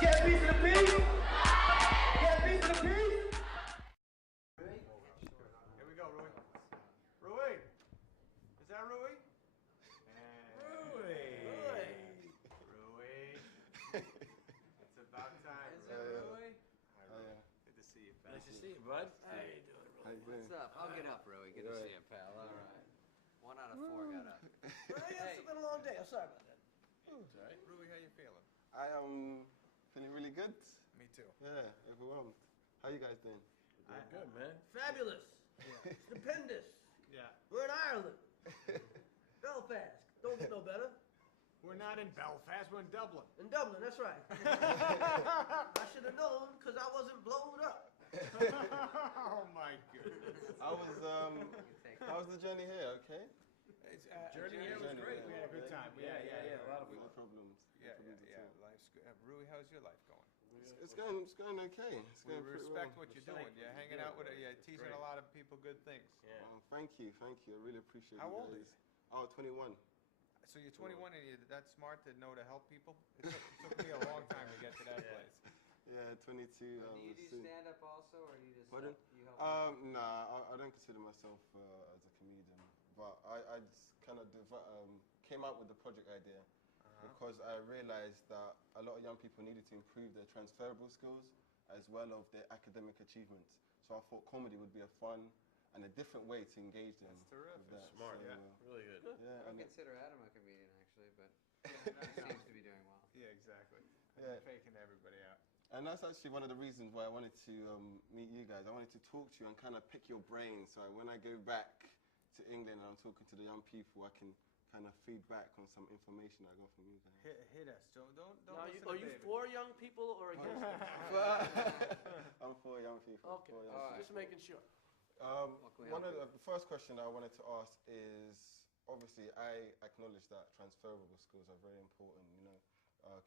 Get a piece of the peace? Get a piece of the peace? Here we go, Rui. Rui! Is that Rui? Rui! Rui! It's about time. Is that Rui? Hi, Rui. Good to see you, pal. Nice to see you, bud. How you doing, Rui? How you doing? What's up? I'll get up, Rui. Good to see you, pal. All right. 1 out of 4 got up. It's been a long day. I'm sorry about that. It's all right. Rui, how you feeling? I am feeling really good. Me too. Yeah, overwhelmed. How you guys doing? Good, man. Fabulous. Yeah. Stupendous. Yeah. We're in Ireland. Belfast. Don't get no better. We're not in Belfast, we're in Dublin. In Dublin, that's right. I should have known because I wasn't blown up. Oh my goodness. How was the journey here? Okay. Journey here was great. We had a good time. Yeah, a lot of No fun. problems. No Yeah. problems at all. Life's good. Rui, how's your life going? It's going okay. It's We going pretty respect well. what you're doing. You're hanging out with, you're teaching a lot of people good things. Yeah. Thank you. I really appreciate it. How old are you? Oh, 21. So you're 21 and you're that smart to know to help people? It took me a long time to get to that place. Yeah, 22. Do you do soon. stand-up also, or you just Pardon? you help? Nah, I don't consider myself as a comedian, but I just kind of came out with the project idea because I realized that a lot of young people needed to improve their transferable skills as well as their academic achievements. So I thought comedy would be a fun and a different way to engage them. That's terrific. with that. Smart, So, yeah. Really good. Yeah, I and consider Adam a comedian, actually, but he seems to be doing well. Yeah, exactly. Yeah. Faking everybody out. And that's actually one of the reasons why I wanted to meet you guys. I wanted to talk to you and kind of pick your brain, so when I go back to England and I'm talking to the young people, I can kind of feed back on some information I got from you guys. Hit us. Don't Now, listen are to you David. for young people or against them? I'm for young people. Okay, For young All right. just making sure. people. can we One help of the first question I wanted to ask is, obviously, I acknowledge that transferable skills are very important. You know,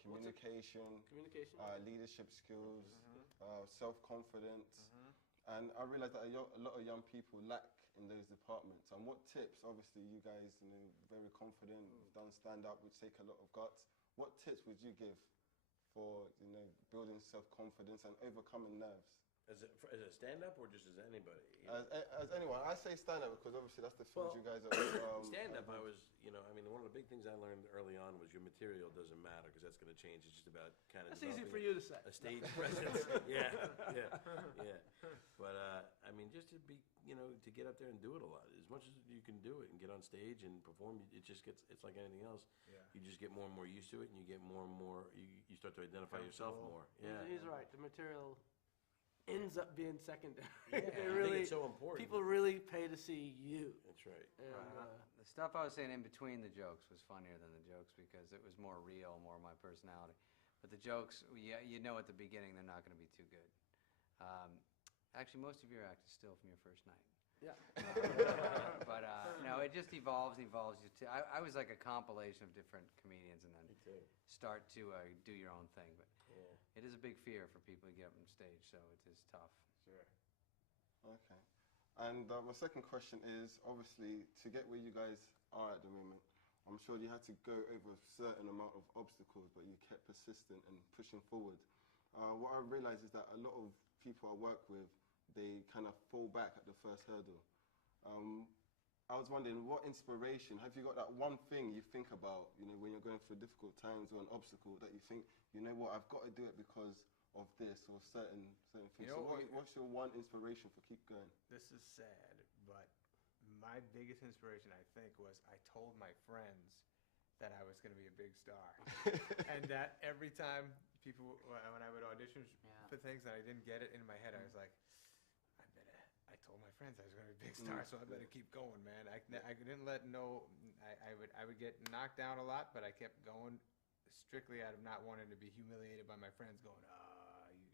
communication, Communication. leadership skills, self-confidence. And I realize that a lot of young people lack in those departments. And what tips, obviously you guys, you know, very confident, you've done stand-up, which take a lot of guts. What tips would you give for, you know, building self-confidence and overcoming nerves? As a stand-up or just as anybody? As anyone, I say stand-up because obviously that's the field Well, you guys are. Stand-up, I was, you know, I mean, one of the big things I learned early on was your material doesn't matter because that's going to change. It's just about kind of That's easy for you to say. a stage presence. Yeah. But I mean, just to be, you know, to get up there and do it a lot. As much as you can do it and get on stage and perform, it just gets. It's like anything else. Yeah. You just get more and more used to it, and you get more and more. You start to identify yourself more. Yeah. He's right. The material ends up being secondary. I They think really, it's so important. people really pay to see you. That's right. And, The stuff I was saying in between the jokes was funnier than the jokes because it was more real, more my personality. But the jokes, you know at the beginning they're not going to be too good. Actually, most of your act is still from your first night. yeah. But no, it just evolves. I was like a compilation of different comedians and then too. start to do your own thing. But Yeah. it is a big fear for people to get up on stage, so it is tough. Sure. Okay. And my second question is, obviously, to get where you guys are at the moment, I'm sure you had to go over a certain amount of obstacles, but you kept persistent and pushing forward. What I realize is that a lot of people I work with, they kind of fall back at the first hurdle. I was wondering, what inspiration, have you got that one thing you think about, you know, when you're going through difficult times or an obstacle that you think, you know what, I've got to do it because of this or certain things. You know, So what's your one inspiration for keep going? This is sad, but my biggest inspiration, I think, was I told my friends that I was going to be a big star. And that every time people, when I would audition for things and I didn't get it in my head, I was like, I told my friends I was going to be a big star, so I better keep going, man. I didn't let I would get knocked down a lot, but I kept going strictly out of not wanting to be humiliated by my friends going,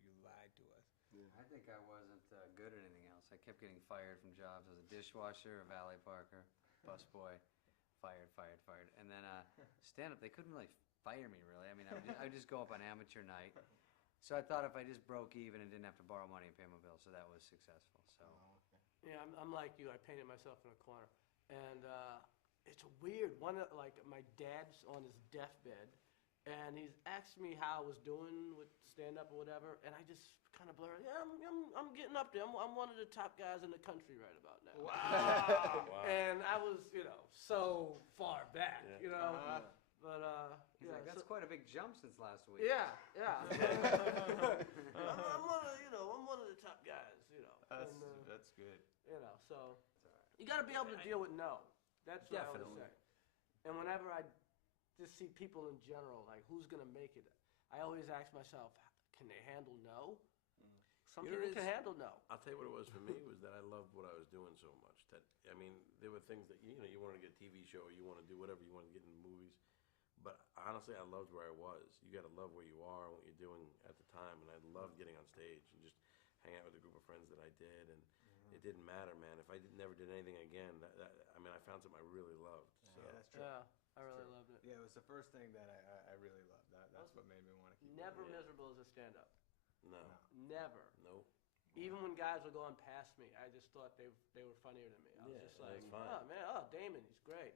you lied to us. Yeah. I think I wasn't good at anything else. I kept getting fired from jobs. I was a dishwasher, a valet parker, busboy, fired. And then stand-up, they couldn't really fire me, really. I mean, I would just go up on amateur night. So I thought if I just broke even and didn't have to borrow money and pay my bills, so that was successful. So Yeah, I'm like you. I painted myself in a corner. And it's weird. Like, my dad's on his deathbed, and he's asked me how I was doing with stand up or whatever, and I just kind of blurred, yeah, I'm getting up there. I'm one of the top guys in the country right about now. Wow. And I was, so far back, But He's like, that's quite a big jump since last week. yeah. I'm one of the top guys, That's good. So you got to be able to deal with no. That's what I always say. And whenever I just see people in general, like who's gonna make it, I always ask myself, can they handle no? Some people can handle no. I'll tell you what it was for me was that I loved what I was doing so much. That there were things that you want to get a TV show, or you want to do whatever, you want to get into movies. But honestly, I loved where I was. You got to love where you are and what you're doing at the time. And I loved getting on stage and just hang out with a group of friends that I did. And it didn't matter, man. If I never did anything again, I found something I really loved. So. Yeah, that's true. Yeah, I really loved it. Yeah, it was the first thing that I really loved. That's what made me want to keep Never doing it. miserable as a stand-up. No. Never. Nope. Even when guys were going past me, I just thought they were funnier than me. I was just like, that's fine. oh man, Damon, he's great,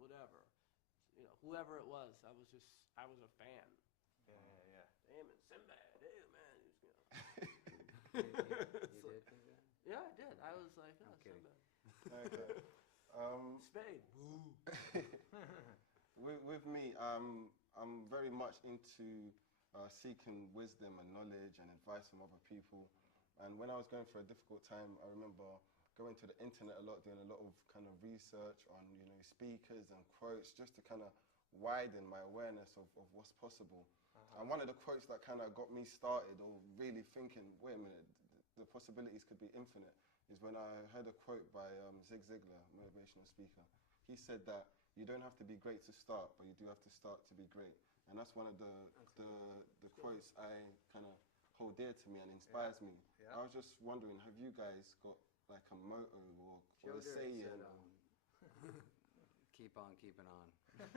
whatever. Whoever it was, I was a fan. Yeah. Damon, Sinbad, hey man, You did think that? Yeah, I did. I was like, I'm kidding. Sinbad. Okay. Spade. With me, I'm very much into seeking wisdom and knowledge and advice from other people. And when I was going through a difficult time, I remember going to the internet a lot, doing a lot of kind of research on speakers and quotes, just to kind of widen my awareness of what's possible. And one of the quotes that kind of got me started, or really thinking, wait a minute, the possibilities could be infinite, is when I heard a quote by Zig Ziglar, motivational speaker. He said that you don't have to be great to start, but you do have to start to be great. And that's one of the quotes I kind of hold dear to me and inspires me. Yeah. I was just wondering, have you guys got like a motto or Joe a Dirt saying? said, keep on keeping on. Who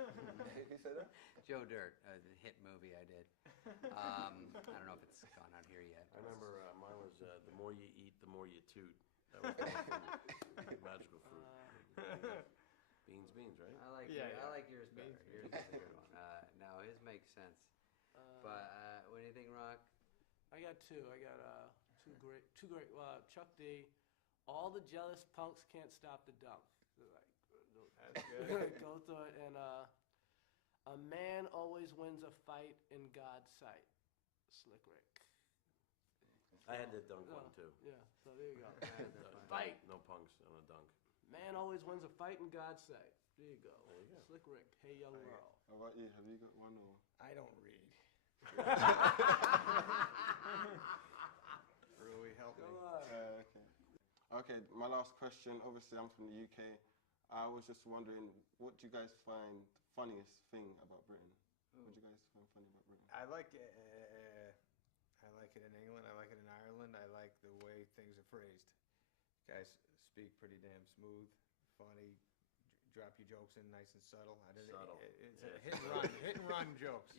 said that? Joe Dirt, the hit movie I did. I don't know if it's gone out here yet. I remember mine was the more you eat, the more you toot. That was my favorite. Magical fruit. Beans, right? I like yours better. Yours is a good one. No, his makes sense. But what do you think, Rock? I got two. I got two great. Chuck D. All the jealous punks can't stop the dunk. That's good. Go through it. And a man always wins a fight in God's sight. Slick Rick. I had that dunk one too. Yeah. So there you go. Fine. Fight. No punks on a dunk. Man always wins a fight in God's sight. There you go. There you go. Slick Rick. Hey, young Earl. How about you? Have you got one or? I don't read. Really help me. Okay, my last question. Obviously, I'm from the UK. I was just wondering, what do you guys find funniest thing about Britain? What do you guys find funny about Britain? I like it in England. I like it in Ireland. I like the way things are phrased. Guys speak pretty damn smooth, funny. Drop your jokes in nice and subtle. It's a hit and run jokes.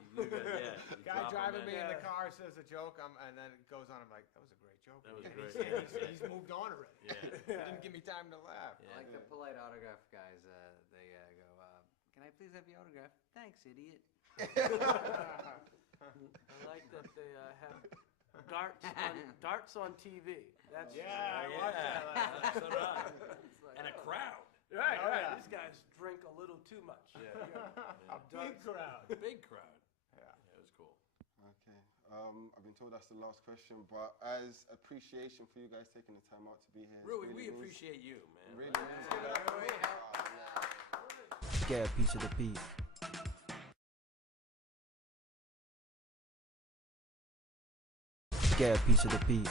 Guy driving me in the car says a joke, and then it goes on. I'm like, that was a great joke. That was And great. He's moved on already. He didn't give me time to laugh. I like the polite autograph guys. They go, can I please have your autograph? Thanks, idiot. I like that they have darts on TV. That's I watched that last night. So did I. It's like, And a crowd. Right. Yeah. These guys drink a little too much. A big crowd. Big crowd. Yeah. It was cool. Okay. I've been told that's the last question, but as appreciation for you guys taking the time out to be here. Rui, we means- appreciate you, man. Really means a lot. Get a piece of the beat. Get a piece of the beat.